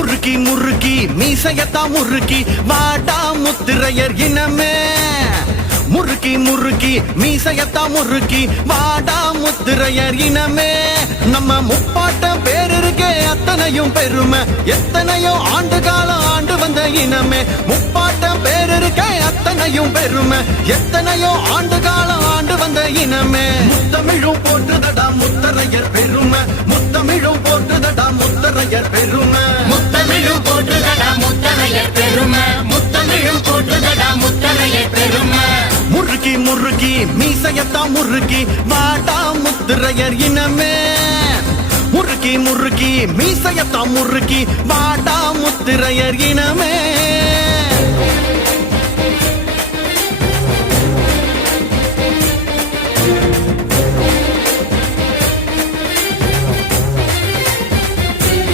முறுக்கி முறுக்கி மீசையத்தா முறுக்கி வாடா முத்திரையர் இனமே. முறுக்கி முறுக்கி மீசையத்தா முறுக்கி வாடா முத்திரையர் இனமே. நம்ம முப்பாட்ட பேர் இருக்கே அத்தனையும் பெருமை, எத்தனையோ ஆண்டு காலம் ஆண்டு வந்த இனமே. முப்பாட்ட பேர் இருக்கே அத்தனையும் பெருமை, எத்தனையோ ஆண்டு காலம் ஆண்டு வந்த இனமே. முத்தமிழும் போற்றுதடா முத்தரையர் பெருமை, முத்தமிழும் போற்றுதடா முத்தரையர் பெருமை, முத்தமிழும் போற்றுதடா முத்தரையர் பெருமை, முத்தமிழும் போற்றுதடா முத்தரையர் பெருமை. முறுக்கி முறுக்கி மீசையத்தா முறுக்கி வாடா முத்திரையர் இனமே. முறுக்கி முறுக்கி மீசையத்தா முறுக்கி வாடா முத்திரையர் இனமே.